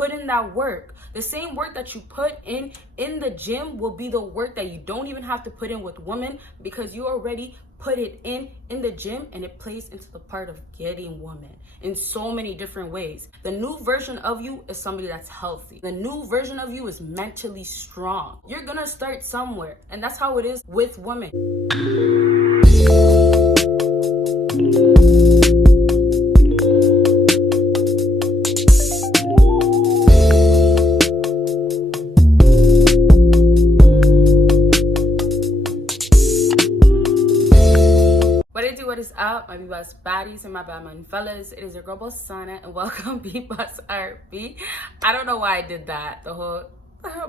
put in that work. The same work that you put in the gym will be the work that you don't even have to put in with women, because you already put it in the gym, and it plays into the part of getting women in so many different ways. The new version of you is somebody that's healthy. The new version of you is mentally strong. You're gonna start somewhere, and that's how it is with women. What is up, my BBossBaddies and my bad man fellas? It is your girl Bosana, and welcome BBossArmy. I don't know why I did that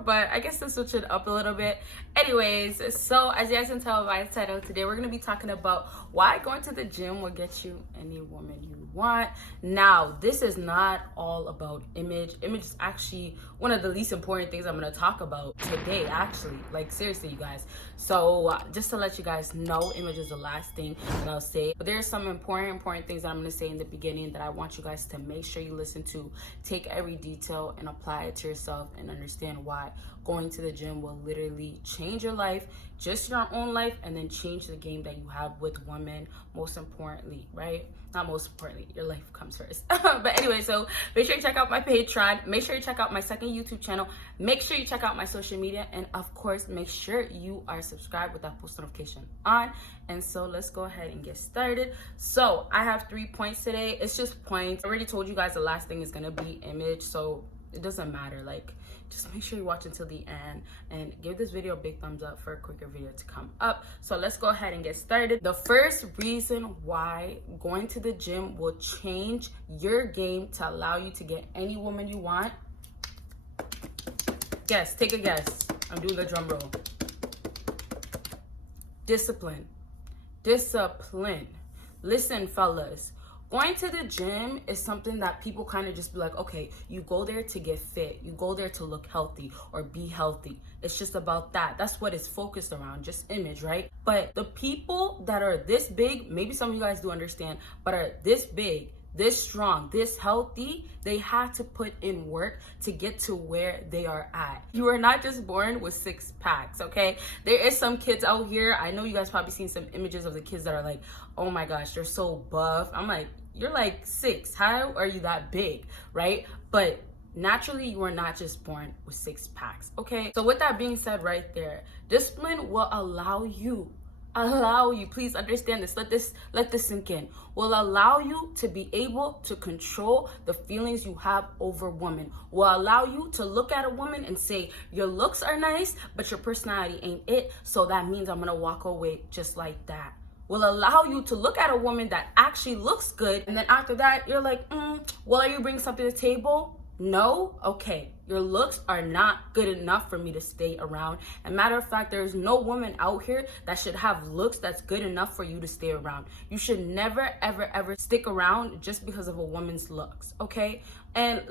but I guess to switch it up a little bit. Anyways, so as you guys can tell by the title, today we're going to be talking about why going to the gym will get you any woman you want. Now, this is not all about image. Image is actually one of the least important things I'm going to talk about today, actually. Like, seriously, you guys. So, just to let you guys know, image is the last thing that I'll say. But there are some important things that I'm going to say in the beginning that I want you guys to make sure you listen to. Take every detail and apply it to yourself and understand why going to the gym will literally change your life, just your own life, and then change the game that you have with women. Most importantly, right? Not most importantly, your life comes first. But anyway, so make sure you check out my Patreon, make sure you check out my second YouTube channel, make sure you check out my social media, and of course make sure you are subscribed with that post notification on. And so let's go ahead and get started. So I have 3 points today. It's just points. I already told you guys the last thing is gonna be image, so it doesn't matter. Like, just make sure you watch until the end and give this video a big thumbs up for a quicker video to come up. So let's go ahead and get started. The first reason why going to the gym will change your game to allow you to get any woman you want. Guess, take a guess. I'm doing the drum roll. Discipline. Discipline. Listen, fellas. Going to the gym is something that people kind of just be like, okay, you go there to get fit. You go there to look healthy or be healthy. It's just about that. That's what it's focused around, just image, right? But the people that are this big, maybe some of you guys do understand, but are this big, this strong, this healthy, they had to put in work to get to where they are at. You are not just born with 6 packs, okay? There is some kids out here. I know you guys probably seen some images of the kids that are like, oh my gosh, they're so buff. I'm like, you're like 6. How are you that big, right? But naturally, you are not just born with 6 packs, okay? So with that being said right there, discipline will allow you, please understand this, let this sink in, will allow you to be able to control the feelings you have over women, will allow you to look at a woman and say, your looks are nice, but your personality ain't it, so that means I'm gonna walk away just like that. Will allow you to look at a woman that actually looks good, and then after that, you're like, well, are you bringing something to the table? No? Okay, your looks are not good enough for me to stay around. And matter of fact, there is no woman out here that should have looks that's good enough for you to stay around. You should never, ever stick around just because of a woman's looks, okay? And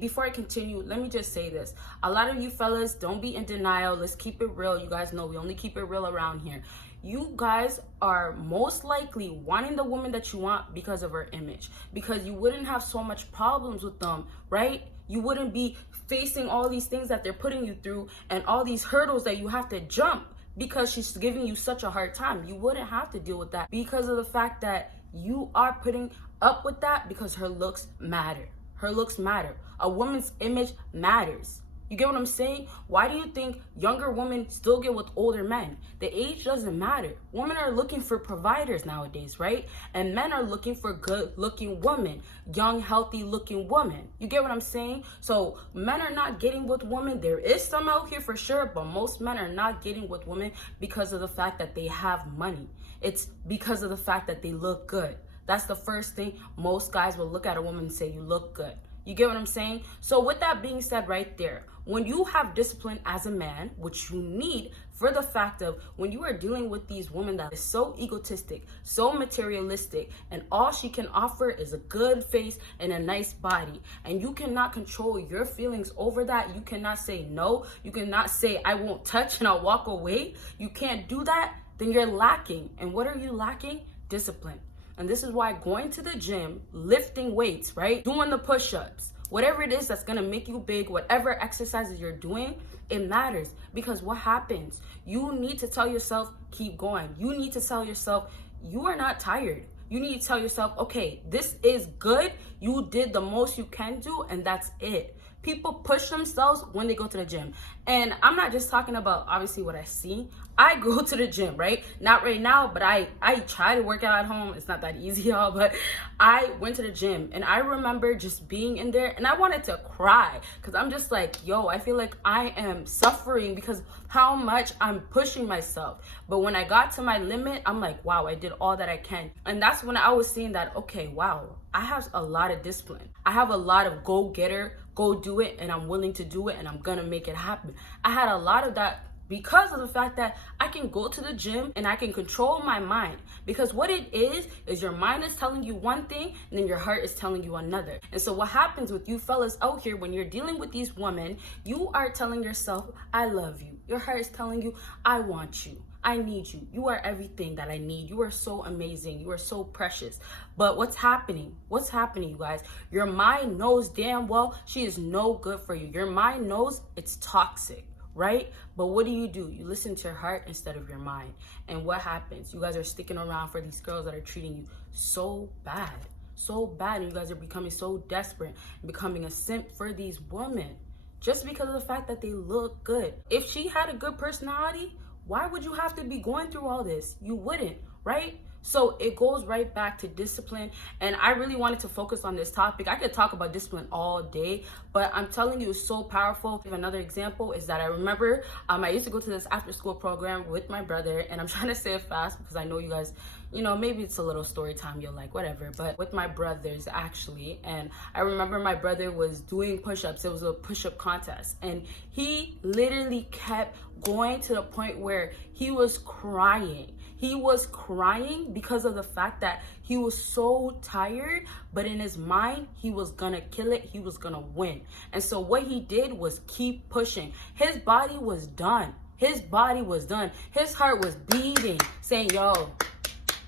before I continue, let me just say this. A lot of you fellas, don't be in denial. Let's keep it real. You guys know we only keep it real around here. You guys are most likely wanting the woman that you want because of her image, because you wouldn't have so much problems with them, right? You wouldn't be facing all these things that they're putting you through and all these hurdles that you have to jump because she's giving you such a hard time. You wouldn't have to deal with that because of the fact that you are putting up with that because her looks matter. Her looks matter. A woman's image matters. You get what I'm saying? Why do you think younger women still get with older men? The age doesn't matter. Women are looking for providers nowadays, right? And men are looking for good-looking women, young, healthy-looking women. You get what I'm saying? So men are not getting with women. There is some out here for sure, but most men are not getting with women because of the fact that they have money. It's because of the fact that they look good. That's the first thing. Most guys will look at a woman and say, you look good. You get what I'm saying? So with that being said right there, when you have discipline as a man, which you need for the fact of when you are dealing with these women that is so egotistic, so materialistic, and all she can offer is a good face and a nice body, and you cannot control your feelings over that. You cannot say no. You cannot say, I won't touch and I'll walk away. You can't do that. Then you're lacking. And what are you lacking? Discipline. And this is why going to the gym, lifting weights, right? Doing the push-ups, whatever it is that's gonna make you big, whatever exercises you're doing, it matters. Because what happens? You need to tell yourself, keep going. You need to tell yourself, you are not tired. You need to tell yourself, okay, this is good. You did the most you can do, and that's it. People push themselves when they go to the gym. And I'm not just talking about obviously what I see. I go to the gym, right? Not right now, but I try to work out at home. It's not that easy, y'all, but I went to the gym and I remember just being in there and I wanted to cry because I'm just like, yo, I feel like I am suffering because how much I'm pushing myself. But when I got to my limit, I'm like, wow, I did all that I can. And that's when I was seeing that, okay, wow, I have a lot of discipline. I have a lot of go-getter, go do it, and I'm willing to do it, and I'm gonna make it happen. I had a lot of that because of the fact that I can go to the gym and I can control my mind. Because what it is your mind is telling you one thing and then your heart is telling you another. And so what happens with you fellas out here when you're dealing with these women, you are telling yourself, I love you. Your heart is telling you, I want you. I need you. You are everything that I need. You are so amazing. You are so precious. But what's happening? What's happening, you guys? Your mind knows damn well she is no good for you. Your mind knows it's toxic, right? But what do? You listen to your heart instead of your mind. And what happens? You guys are sticking around for these girls that are treating you so bad. So bad. And you guys are becoming so desperate and becoming a simp for these women. Just because of the fact that they look good. If she had a good personality, why would you have to be going through all this? You wouldn't, right? So it goes right back to discipline. And I really wanted to focus on this topic. I could talk about discipline all day, but I'm telling you, it's so powerful. Another example is that I remember I used to go to this after school program with my brother, and I'm trying to say it fast because I know you guys, maybe it's a little story time, you're like, whatever, but with my brothers actually. And I remember my brother was doing push-ups. It was a push-up contest, and he literally kept going to the point where he was crying. He was crying because of the fact that he was so tired, but in his mind, he was gonna kill it. He was gonna win. And so what he did was keep pushing. His body was done. His body was done. His heart was beating, saying, yo,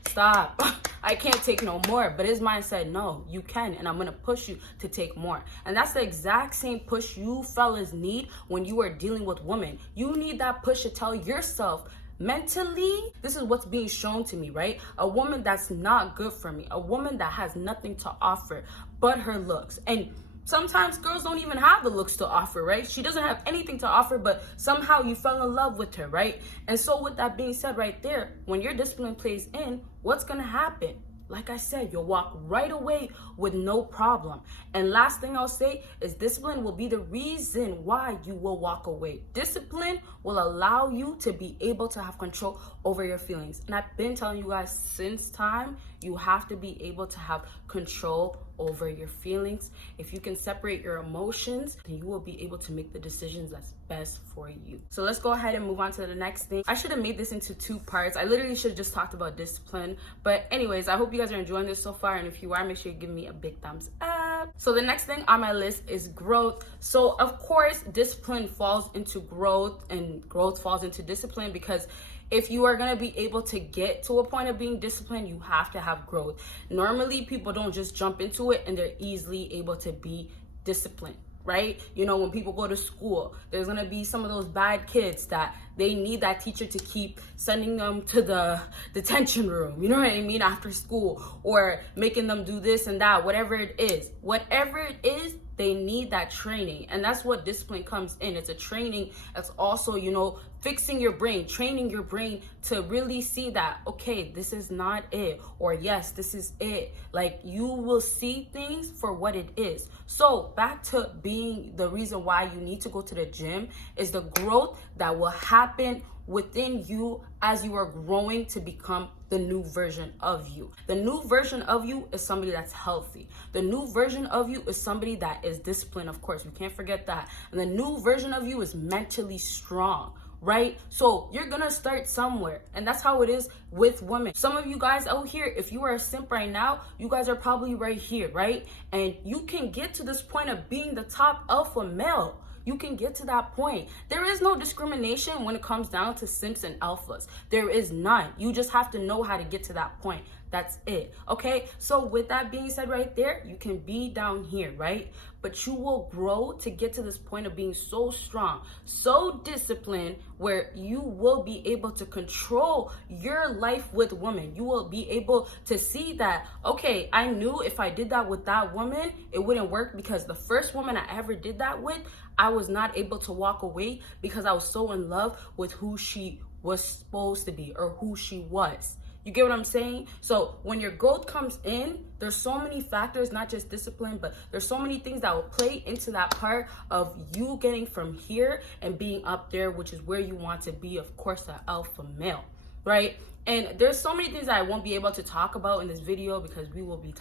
stop. I can't take no more. But his mind said, no, you can, and I'm gonna push you to take more. And that's the exact same push you fellas need when you are dealing with women. You need that push to tell yourself, mentally, this is what's being shown to me, right? A woman that's not good for me, a woman that has nothing to offer but her looks. And sometimes girls don't even have the looks to offer, right? She doesn't have anything to offer, but somehow you fell in love with her, right? And so with that being said right there, when your discipline plays in, what's gonna happen? Like I said, you'll walk right away with no problem. And last thing I'll say is discipline will be the reason why you will walk away. Discipline will allow you to be able to have control over your feelings. And I've been telling you guys since time, you have to be able to have control over your feelings. If you can separate your emotions, then you will be able to make the decisions that's best for you. So let's go ahead and move on to the next thing. I should have made this into 2 parts. I literally should have just talked about discipline. But anyways, I hope you guys are enjoying this so far. And if you are, make sure you give me a big thumbs up. So the next thing on my list is growth. So of course, discipline falls into growth and growth falls into discipline, because if you are going to be able to get to a point of being disciplined, you have to have growth. Normally, people don't just jump into it and they're easily able to be disciplined, right? When people go to school, there's going to be some of those bad kids that they need that teacher to keep sending them to the detention room, you know what I mean, after school, or making them do this and that, whatever it is. Whatever it is, they need that training. And that's what discipline comes in. It's a training that's also, fixing your brain, training your brain to really see that, okay, this is not it, or yes, this is it. Like, you will see things for what it is. So back to being the reason why you need to go to the gym is the growth that will happen within you as you are growing to become the new version of you. The new version of you is somebody that's healthy. The new version of you is somebody that is disciplined, of course, we can't forget that. And the new version of you is mentally strong, right? So you're gonna start somewhere, and that's how it is with women. Some of you guys out here, if you are a simp right now, you guys are probably right here, right? And you can get to this point of being the top alpha male. You can get to that point. There is no discrimination when it comes down to simps and alphas. There is none. You just have to know how to get to that point. That's it. Okay, so with that being said right there, you can be down here, right? But you will grow to get to this point of being so strong, so disciplined, where you will be able to control your life with women. You will be able to see that, okay, I knew if I did that with that woman, it wouldn't work, because the first woman I ever did that with, I was not able to walk away because I was so in love with who she was supposed to be, or who she was. You get what I'm saying? So when your growth comes in, there's so many factors, not just discipline, but there's so many things that will play into that part of you getting from here and being up there, which is where you want to be, of course, an alpha male, right? And there's so many things that I won't be able to talk about in this video, because I will be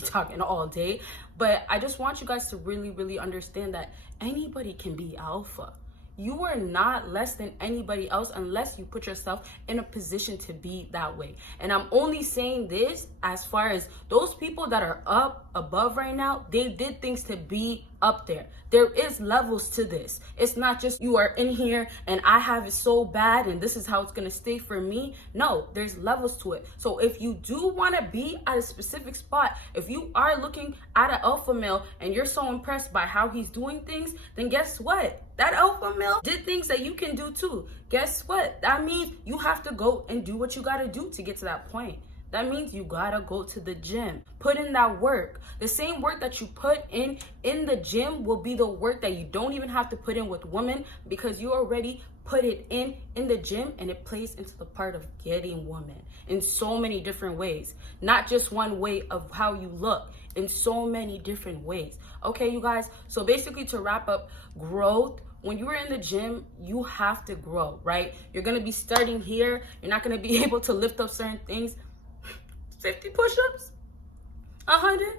talking all day. But I just want you guys to really, really understand that anybody can be alpha. You are not less than anybody else unless you put yourself in a position to be that way. And I'm only saying this as far as those people that are up above right now, they did things to be up there. There is levels to this. It's not just you are in here and I have it so bad and this is how it's going to stay for me. No, there's levels to it. So if you do want to be at a specific spot, if you are looking at an alpha male and you're so impressed by how he's doing things, then guess what? That alpha male did things that you can do too. Guess what? That means you have to go and do what you got to do to get to that point. That means you gotta go to the gym. Put in that work. The same work that you put in the gym will be the work that you don't even have to put in with women, because you already put it in the gym, and it plays into the part of getting women in so many different ways. Not just one way of how you look, in so many different ways. Okay, you guys? So basically, to wrap up, growth. When you are in the gym, you have to grow, right? You're gonna be starting here. You're not gonna be able to lift up certain things. 50 push-ups, 100,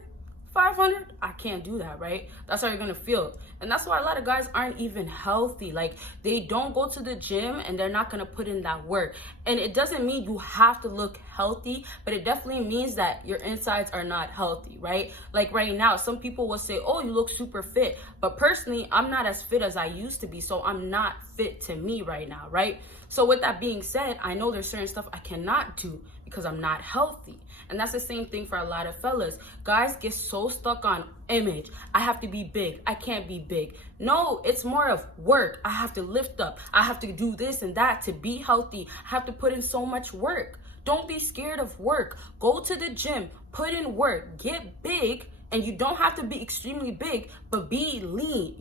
500, I can't do that, right? That's how you're gonna feel. And that's why a lot of guys aren't even healthy. Like, they don't go to the gym and they're not gonna put in that work. And it doesn't mean you have to look healthy, but it definitely means that your insides are not healthy, right? Like right now, some people will say, oh, you look super fit. But personally, I'm not as fit as I used to be, so I'm not fit to me right now, right? So with that being said, I know there's certain stuff I cannot do because I'm not healthy. And that's the same thing for a lot of fellas. Guys get so stuck on image. I have to be big. I can't be big. No, it's more of work. I have to lift up. I have to do this and that to be healthy. I have to put in so much work. Don't be scared of work. Go to the gym. Put in work. Get big. And you don't have to be extremely big, but be lean,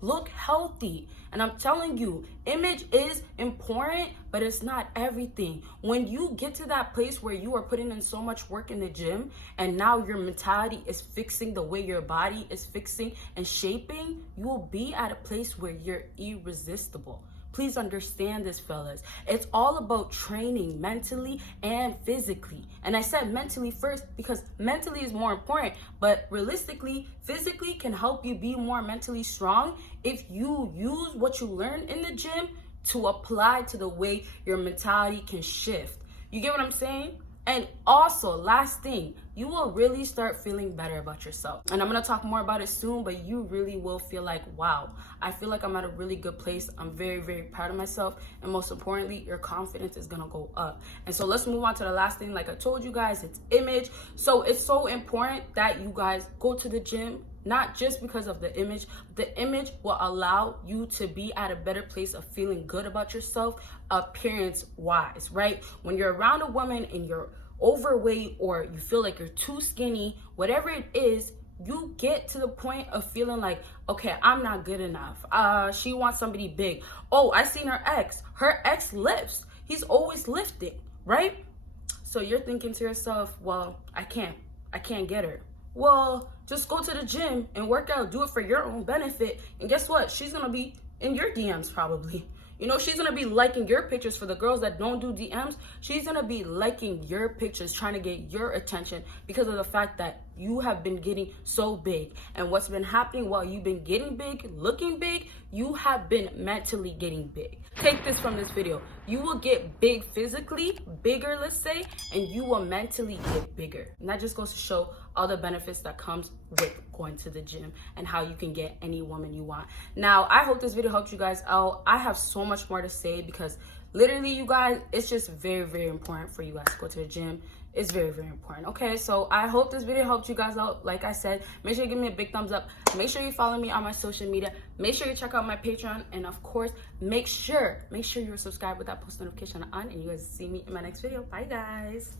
look healthy. And I'm telling you, image is important, but it's not everything. When you get to that place where you are putting in so much work in the gym, and now your mentality is fixing the way your body is fixing and shaping, you will be at a place where you're irresistible. Please understand this, fellas. It's all about training mentally and physically. And I said mentally first because mentally is more important, but realistically, physically can help you be more mentally strong if you use what you learn in the gym to apply to the way your mentality can shift. You get what I'm saying? And also, last thing, you will really start feeling better about yourself. And I'm gonna talk more about it soon, but you really will feel like, wow, I feel like I'm at a really good place. I'm very, very proud of myself. And most importantly, your confidence is gonna go up. And so let's move on to the last thing. Like I told you guys, it's image. So it's so important that you guys go to the gym, not just because of the image. The image will allow you to be at a better place of feeling good about yourself, appearance wise, right? When you're around a woman and you're overweight, or you feel like you're too skinny, whatever it is, you get to the point of feeling like, okay, I'm not good enough. She wants somebody big. Oh, I seen her ex lifts. He's always lifting, right? So you're thinking to yourself, well, I can't get her. Well, just go to the gym and work out, do it for your own benefit. And guess what? She's gonna be in your DMs probably. She's gonna be liking your pictures. For the girls that don't do DMs, she's gonna be liking your pictures, trying to get your attention because of the fact that you have been getting so big. And what's been happening while you've been getting big, looking big, you have been mentally getting big. Take this from this video. You will get big physically, bigger, let's say, and you will mentally get bigger. And that just goes to show all the benefits that comes with going to the gym and how you can get any woman you want. Now, I hope this video helped you guys out. I have so much more to say because literally, you guys, it's just very, very important for you guys to go to the gym. is very, very important. Okay, so I hope this video helped you guys out. Like I said, make sure you give me a big thumbs up. Make sure you follow me on my social media. Make sure you check out my Patreon, and of course, make sure you're subscribed with that post notification on, and you guys see me in my next video. Bye, guys.